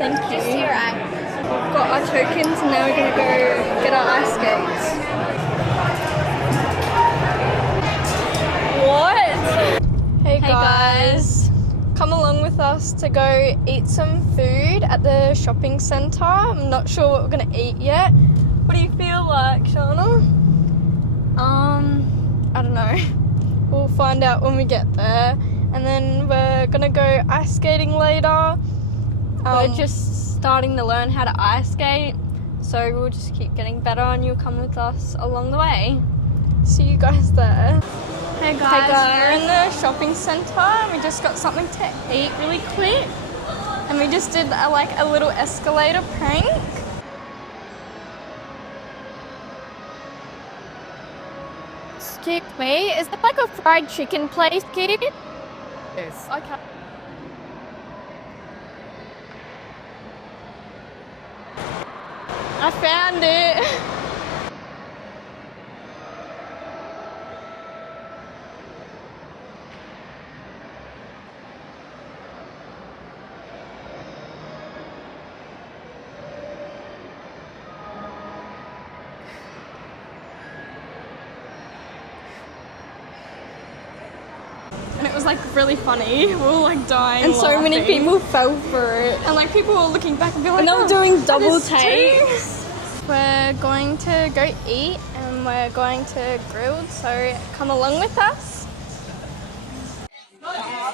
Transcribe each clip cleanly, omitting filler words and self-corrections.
Thank you. Just to your eye. We've got our tokens and now we're going to go get our ice skates. What? Hey guys. Come along with us to go eat some food at the shopping centre. I'm not sure what we're going to eat yet. What do you feel like, Shauna? I don't know. We'll find out when we get there. And then we're going to go ice skating later. We're just starting to learn how to ice skate. So we'll just keep getting better and you'll come with us along the way. See you guys there. Hey guys. We're in the shopping centre and we just got something to eat really quick. And we just did a little escalator prank. Excuse me, is that like a fried chicken place, kid? Yes. Okay. I found it. And it was really funny. We were dying. And so many people fell for it. And people were looking back and be like, And they were doing double takes. We're going to go eat and we're going to grill, so come along with us.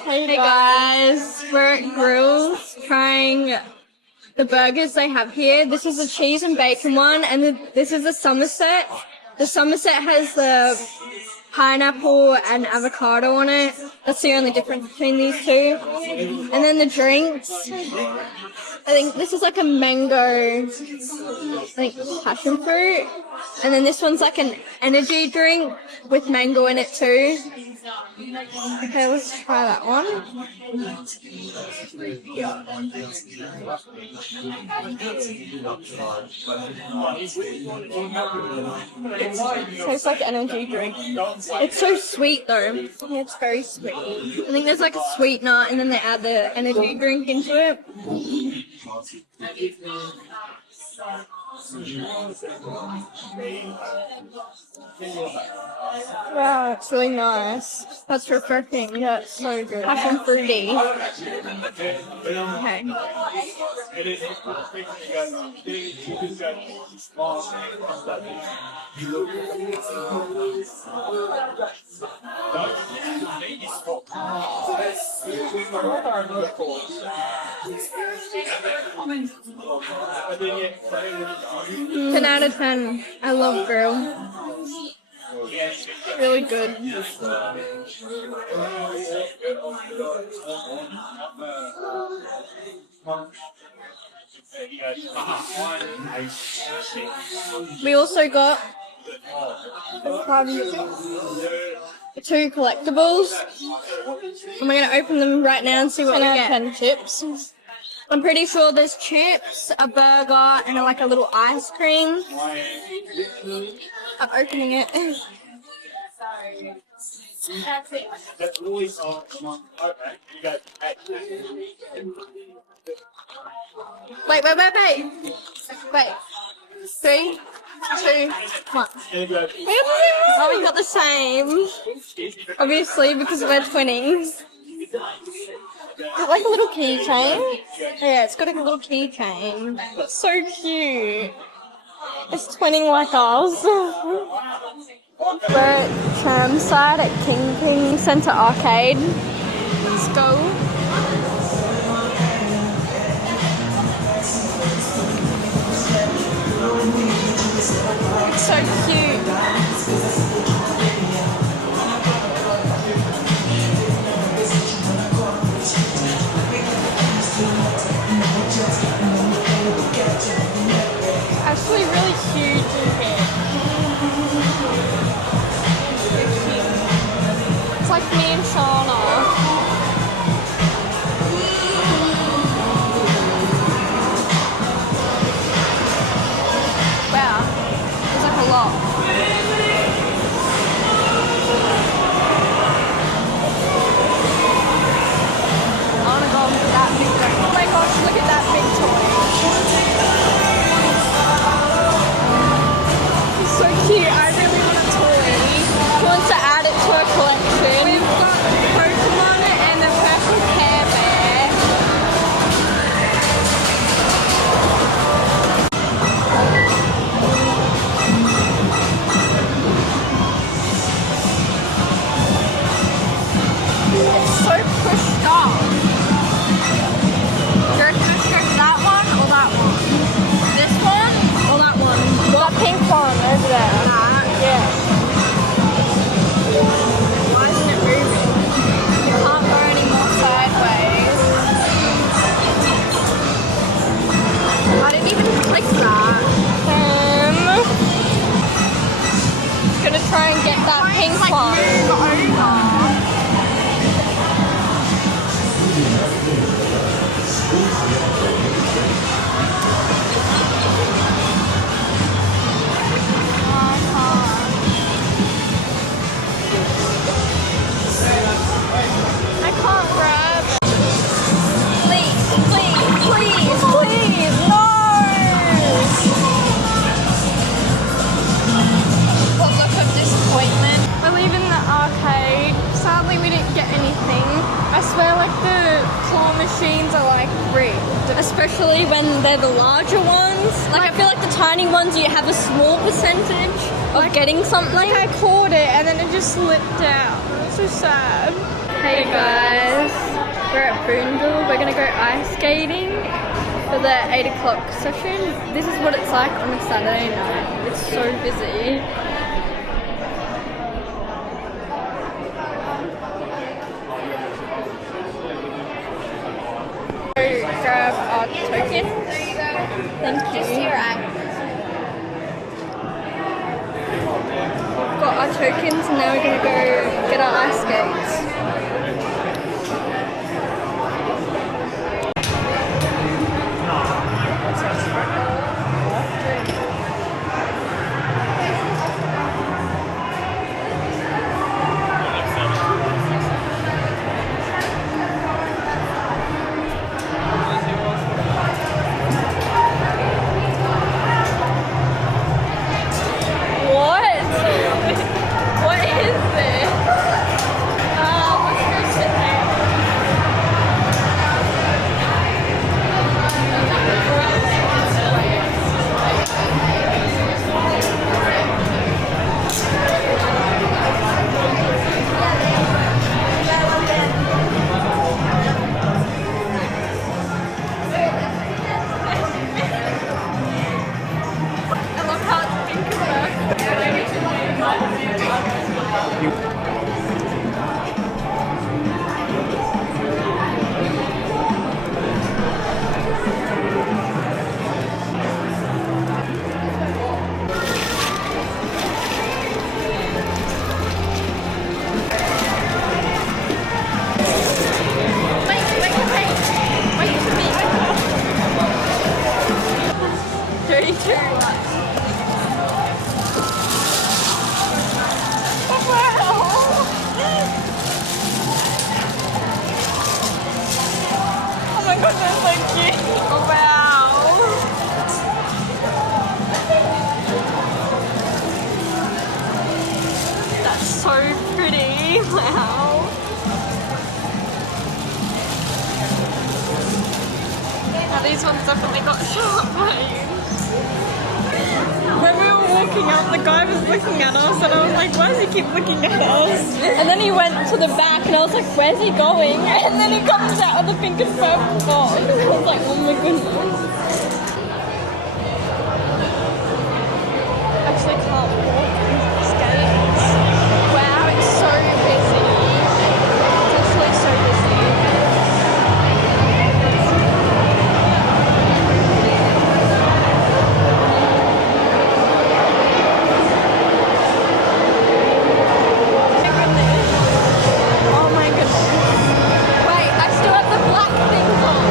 Hey guys, we're at Grills trying the burgers they have here. This is the cheese and bacon one, and this is the Somerset. The Somerset has the pineapple and avocado on it. That's the only difference between these two. And then the drinks, I think this is a mango, passion fruit. And then this one's an energy drink with mango in it too. Okay, let's try that one. Tastes like energy drink. It's so sweet though. Yeah, it's very sweet. I think there's a sweetener and then they add the energy drink into it. Wow, it's really nice. That's refreshing. Yeah, it's so good. Passion fruity. Okay. Ten out of 10. I love grill. Really good. We also got two collectibles. And we're going to open them right now and see what we get. 10 chips. I'm pretty sure there's chips, a burger, and a little ice cream. I'm opening it. Wait. 3, 2, 1. Oh, we got the same. Obviously, because we're twinning. It's like a little keychain. Yeah, it's got a little keychain. It's so cute. It's twinning like us. We're at Chermside at Kingpin Centre Arcade. Let's go. It's so cute. Actually really huge in here. It's like me and Shauna. especially when they're the larger ones. Like I feel like the tiny ones you have a small percentage of getting something. Like I caught it and then it just slipped out. It's so sad. Hey guys, we're at Boonville. We're gonna go ice skating for the 8 o'clock session. This is what it's like on a Saturday night. It's so busy. Grab our token. Thank you. Just here, Got our tokens and now we're gonna go get our ice skates. So pretty, wow. Now these ones definitely got sharp waves. When we were walking up, the guy was looking at us and I was like, why does he keep looking at us? And then he went to the back and I was like, where's he going? And then he comes out with the pink and purple box. I was like, oh my goodness. Actually can't walk and skate. Wow, it's so busy. It's actually so busy. Oh my goodness. Wait, I still have the black things on.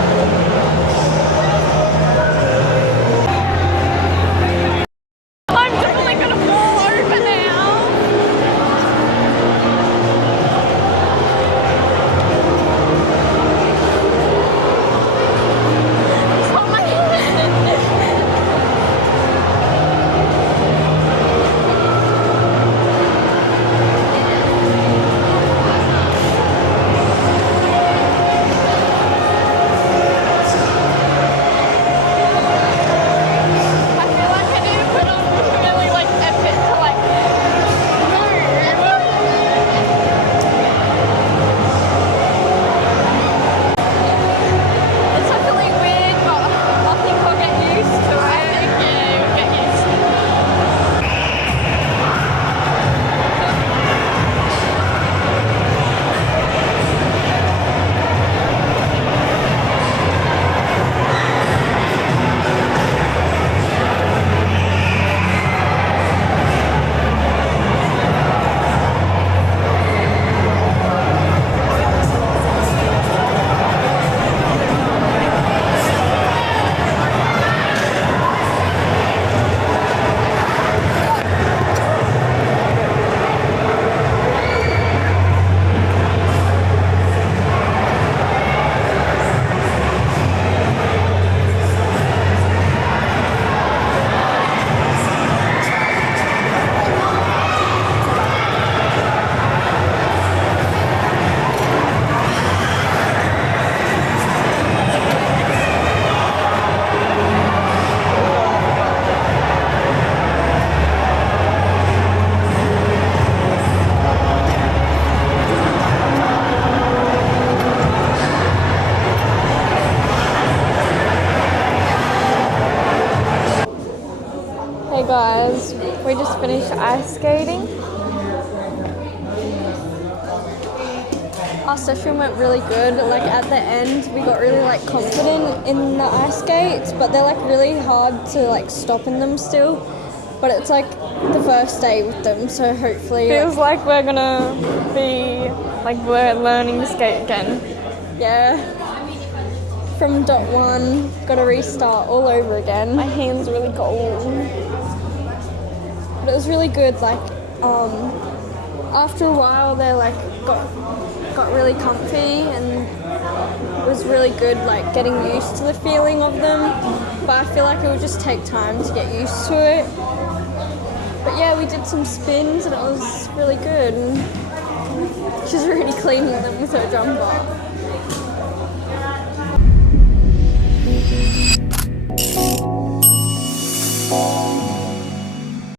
guys, we just finished ice skating. Our session went really good. Like at the end, we got really like confident in the ice skates, but they're like really hard to like stop in them still. But it's like the first day with them, so hopefully Feels like we're gonna be like we're learning to skate again. yeah. From dot one, gotta restart all over again. My hands are really cold. But it was really good. Like after a while, they like got really comfy, and it was really good. Like getting used to the feeling of them. But I feel like it would just take time to get used to it. But yeah, we did some spins, and it was really good. And she's already cleaning them with her jumper.